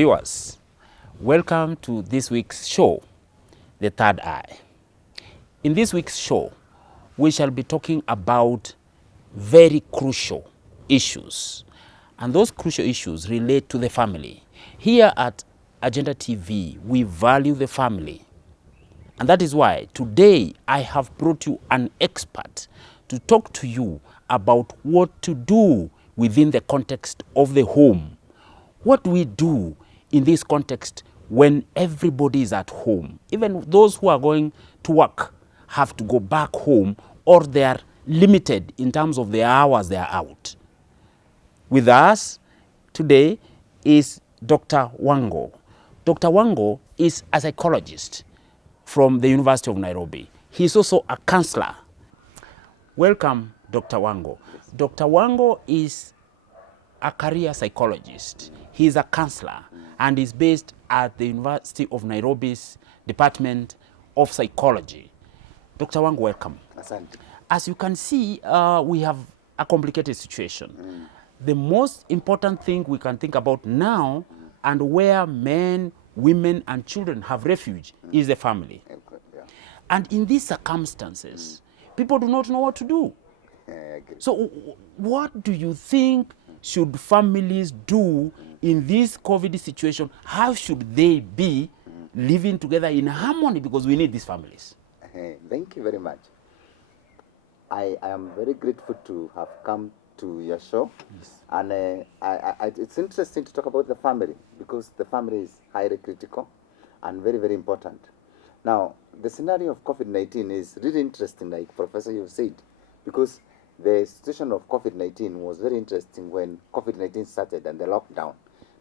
viewers, welcome to this week's show, The Third Eye. In this week's show, we shall be talking about very crucial issues, and those crucial issues relate to the family. Here at Agenda TV, we value the family, and that is why today I have brought you an expert to talk to you about what to do within the context of the home. What do we do in this context when everybody is at home? Even those who are going to work have to go back home, or they are limited in terms of the hours they are out. With us today is Dr. Wango. Dr. Wango is a psychologist from the University of Nairobi. He is also a counselor. Welcome, Dr. Wango. Dr. Wango is a career psychologist. He is a counselor and is based at the University of Nairobi's Department of Psychology. Dr. Wango, welcome. Asante. As you can see, we have a complicated situation. The most important thing we can think about now, and where men, women, and children have refuge, is the family. Yeah. And in these circumstances, people do not know what to do. I agree. So what do you think should families do in this COVID situation? How should they be living together in harmony? Because we need these families. Thank you very much. I am very grateful to have come to your show. Yes. And it's interesting to talk about the family, because the family is highly critical and very, very important. Now, the scenario of COVID-19 is really interesting, like Professor you said, because the situation of COVID-19 was very interesting when COVID-19 started and the lockdown,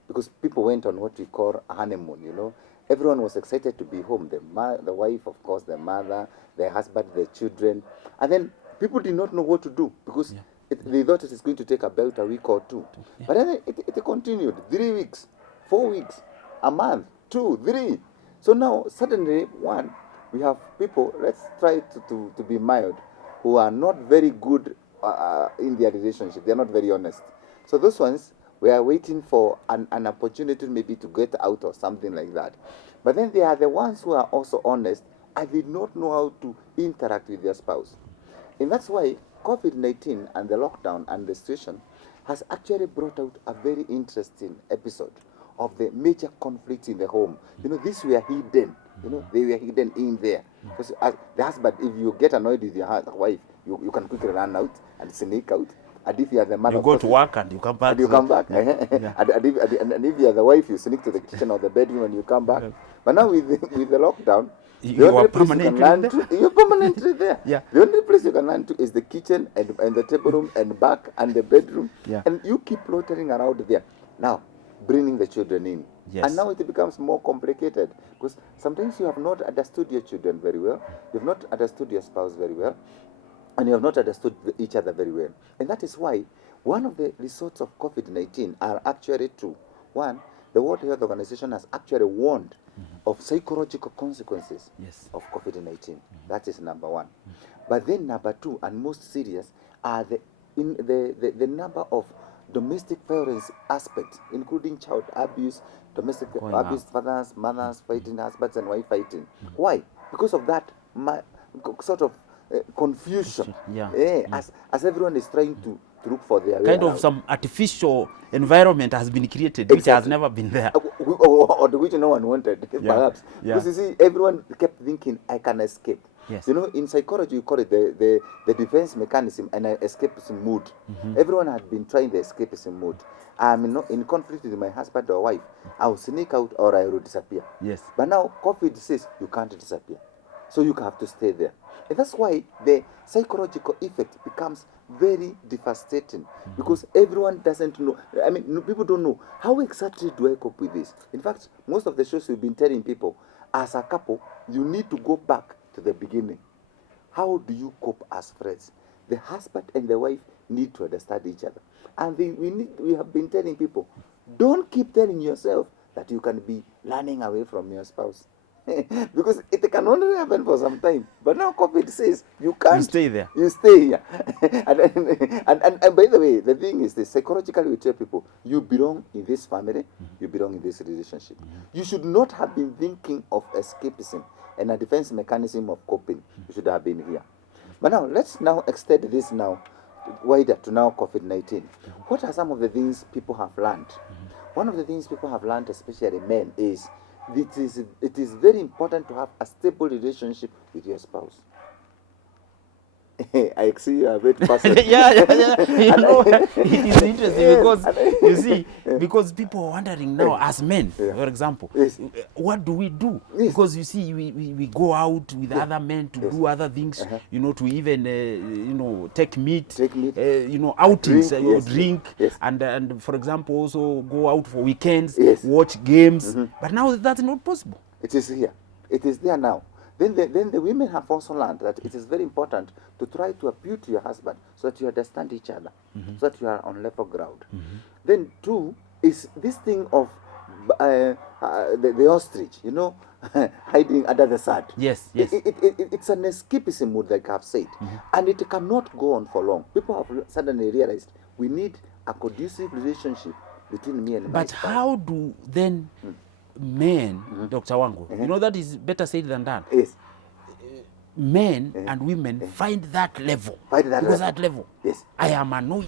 because people went on what we call a honeymoon, you know. Everyone was excited to be home, the wife, of course, the mother, the husband, the children. And then people did not know what to do, because they thought it was going to take about a week or two. Yeah. But then it continued, 3 weeks, 4 weeks, a month, 2, 3. So now, suddenly, one, we have people, let's try to be mild, who are not very good in their relationship. They're not very honest. So those ones, we are waiting for an opportunity maybe to get out or something like that. But then there are the ones who are also honest and did not know how to interact with their spouse. And that's why COVID-19 and the lockdown and the situation has actually brought out a very interesting episode of the major conflicts in the home. You know, these were hidden. You know, they were hidden in there. Because as the husband, if you get annoyed with your wife, you can quickly run out and sneak out. And if you are the mother, You go to work and you come back. and you come back. Yeah. And if you are the wife, you sneak to the kitchen or the bedroom and you come back. Yeah. But now with the lockdown, You are permanently there. you're permanently there. Yeah. The only place you can run to is the kitchen and the table room and back and the bedroom. Yeah. And you keep loitering around there. Now, bringing the children in. Yes. And now it becomes more complicated, because sometimes you have not understood your children very well. You have not understood your spouse very well. And you have not understood each other very well. And that is why one of the results of COVID-19 are actually two. One, the World Health Organization has actually warned of psychological consequences Yes. of COVID-19. That is number one. But then number two, and most serious, are the number of domestic violence aspects, including child abuse, domestic Going abuse, up. fathers, mothers fighting, husbands and wife fighting. Why? Because of that sort of confusion. Yeah. As everyone is trying to look for their way Kind of around. some artificial environment has been created, which has Exactly. never been there. Or which no one wanted, perhaps. Yeah. Because you see, everyone kept thinking, I can escape. Yes. You know, in psychology, you call it the defense mechanism and escapism mood. Everyone had been trying the escapism mood. I'm in conflict with my husband or wife. I'll sneak out or I will disappear. Yes. But now, COVID says you can't disappear. So you have to stay there. And that's why the psychological effect becomes very devastating, because everyone doesn't know. I mean, people don't know, how exactly do I cope with this? In fact, most of the shows we've been telling people, as a couple, you need to go back to the beginning. How do you cope as friends? The husband and the wife need to understand each other. And we have been telling people, don't keep telling yourself that you can be running away from your spouse. Because it can only happen for some time. But now COVID says you can't. You stay there. You stay here. And by the way, the thing is this, psychologically we tell people, you belong in this family, you belong in this relationship. You should not have been thinking of escapism and a defense mechanism of coping. You should have been here. But now, let's now extend this now wider to now COVID-19. What are some of the things people have learned? One of the things people have learned, especially men, is it is very important to have a stable relationship with your spouse. I see you are a bit passionate. Yeah. You know, it is interesting because you see, because people are wondering now, as men, for example, what do we do? Because you see, we go out with other men to do other things, you know, to even you know, take meat, you know, outings, drink, and for example, also go out for weekends, watch games. But now that's not possible. It is here. It is there now. Then the women have also learned that it is very important to try to appeal to your husband so that you understand each other, so that you are on level ground. Then two is this thing of the ostrich, you know, hiding under the sand. Yes. It's an escapism mood, like I've said, and it cannot go on for long. People have suddenly realized we need a conducive relationship between me and my spouse. But how do then men, Dr. Wango, you know, that is better said than done. Yes. Men and women find that level. That level. Yes. I am annoyed.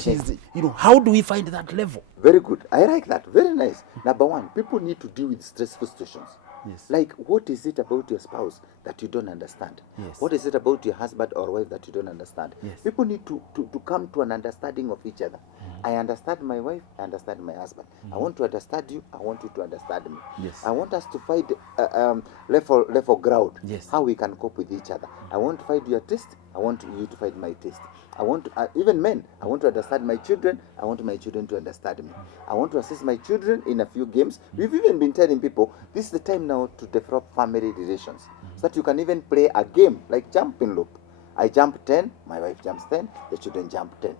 She's, you know, how do we find that level? Very good. I like that. Very nice. Number one, people need to deal with stressful situations. Yes. Like, what is it about your spouse that you don't understand? Yes. What is it about your husband or wife that you don't understand? Yes. People need to come to an understanding of each other. I understand my wife, I understand my husband. I want to understand you, I want you to understand me. Yes. I want us to find level ground, yes. how we can cope with each other. I want to find your taste, I want you to find my taste. I want to, even men, I want to understand my children, I want my children to understand me. I want to assist my children in a few games. We've even been telling people, this is the time now to develop family relations, so that you can even play a game like jumping loop. I jump 10, my wife jumps 10, the children jump 10.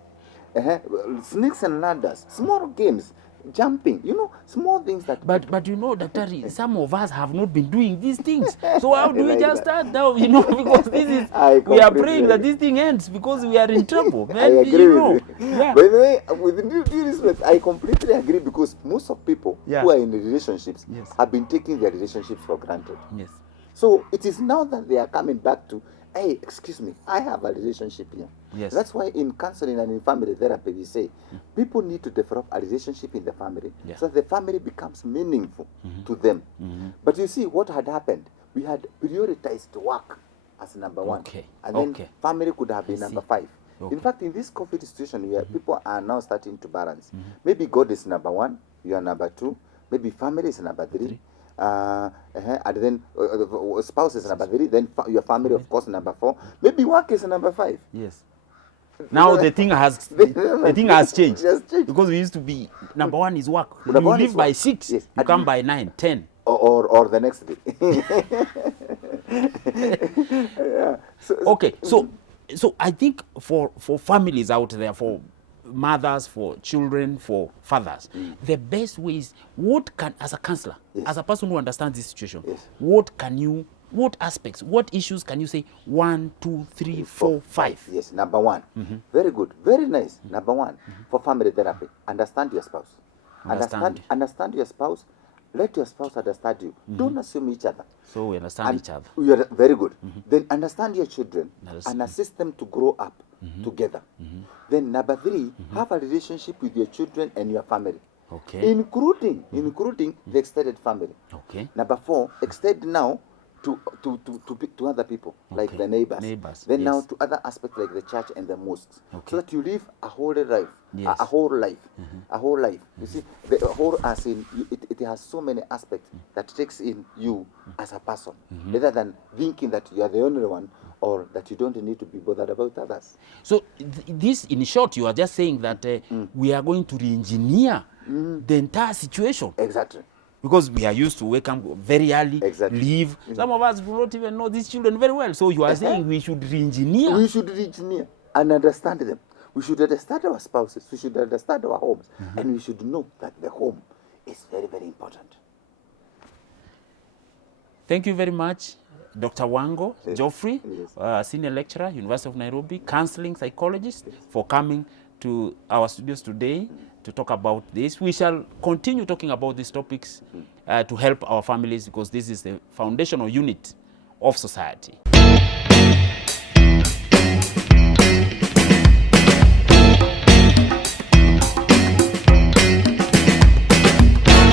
Snakes and ladders, small games, jumping, you know, small things that... But you know, Dr. Some of us have not been doing these things. So how do we just start now, you know, because this is... we are praying that this thing ends because we are in trouble. Man, I agree with you. Yeah. By the way, with due respect, I completely agree, because most of people who are in relationships have been taking their relationships for granted. Yes. So it is now that they are coming back to, hey, excuse me, I have a relationship here. Yes. That's why in counseling and in family therapy we say people need to develop a relationship in the family so that the family becomes meaningful to them. But you see, what had happened, we had prioritized work as number one. And then family could have been number 5. In fact, in this COVID situation where people are now starting to balance, maybe God is number 1, you are number 2, maybe family is number 3. And then spouse is number 3, then your family, of course, number 4. Maybe work is number 5. Yes. Now the thing has changed. Because we used to be number 1 is work. You live by 6, you come by 9, 10. Or the next day. Okay, so I think for families out there, for mothers, for children, for fathers, the best way is, what can, as a counselor, as a person who understands this situation, what aspects, what issues can you say 1, 2, 3, 4, 5? Yes, number 1. Very good, very nice. Number 1 for family therapy, understand your spouse. Understand your spouse. Let your spouse understand you. Don't assume each other. So we understand each other. You are very good. Then understand your children and assist them to grow up together. Then number 3, have a relationship with your children and your family. Including the extended family. Number 4, extend now to other people, like the neighbors. Then now to other aspects like the church and the mosques, so that you live a whole life, a whole life. You see, the whole, as in it has so many aspects that takes in you as a person, rather than thinking that you are the only one or that you don't need to be bothered about others. So this, in short, you are just saying that we are going to re-engineer the entire situation. Exactly. Because we are used to wake up very early, leave. Some of us do not even know these children very well. So you are saying we should re-engineer. We should re-engineer and understand them. We should understand our spouses. We should understand our homes. And we should know that the home is very, very important. Thank you very much, Dr. Wango Geoffrey, Yes. Senior Lecturer, University of Nairobi, Counseling Psychologist, for coming to our studios today to talk about this. We shall continue talking about these topics to help our families, because this is the foundational unit of society.